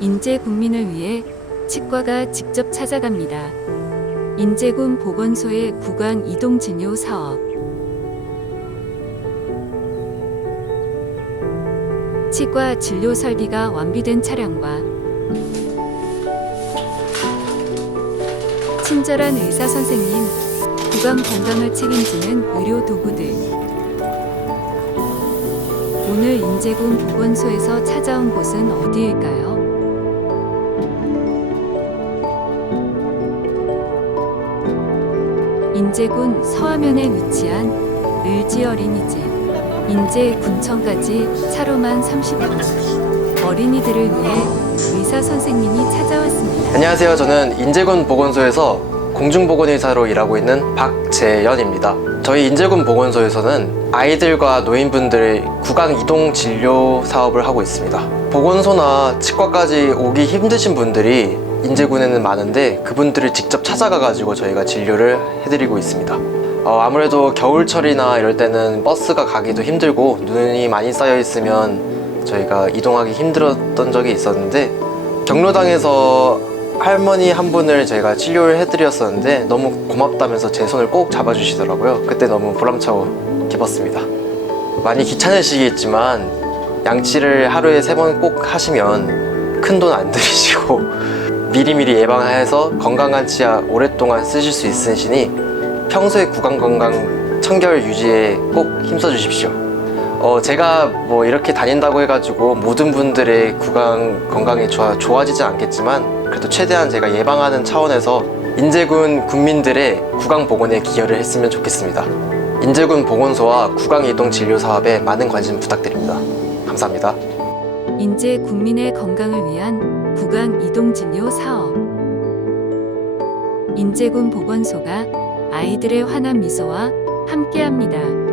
인제 국민을 위해 치과가 직접 찾아갑니다. 인제군 보건소의 구강 이동 진료 사업. 치과 진료 설비가 완비된 차량과 친절한 의사 선생님, 구강 건강을 책임지는 의료 도구들. 오늘 인제군 보건소에서 찾아온 곳은 어디일까요? 인제군 서하면에 위치한 을지 어린이집. 인제 군청까지 차로만 30분. 어린이들을 위해 의사 선생님이 찾아왔습니다. 안녕하세요. 저는 인제군 보건소에서 공중보건의사로 일하고 있는 박재현입니다. 저희 인제군 보건소에서는 아이들과 노인분들의 구강 이동 진료 사업을 하고 있습니다. 보건소나 치과까지 오기 힘드신 분들이 인제군에는 많은데 그분들을 직접 찾아가 가지고 저희가 진료를 해드리고 있습니다. 어, 아무래도 겨울철이나 이럴 때는 버스가 가기도 힘들고 눈이 많이 쌓여 있으면 저희가 이동하기 힘들었던 적이 있었는데 경로당에서 할머니 한 분을 제가 치료를 해드렸었는데 너무 고맙다면서 제 손을 꼭 잡아주시더라고요. 그때 너무 보람차고 기뻤습니다. 많이 귀찮으시겠지만 양치를 하루에 세 번 꼭 하시면 큰 돈 안 들이시고 미리미리 예방해서 건강한 치아 오랫동안 쓰실 수 있으시니 평소에 구강 건강 청결 유지에 꼭 힘써 주십시오. 어, 제가 뭐 이렇게 다닌다고 해가지고 모든 분들의 구강 건강이 좋아, 좋아지진 않겠지만 그래도 최대한 제가 예방하는 차원에서 인제군 국민들의 구강 보건에 기여를 했으면 좋겠습니다. 인제군 보건소와 구강 이동 진료 사업에 많은 관심 부탁드립니다. 감사합니다. 인제 국민의 건강을 위한 구강 이동 진료 사업. 인제군 보건소가 아이들의 환한 미소와 함께합니다.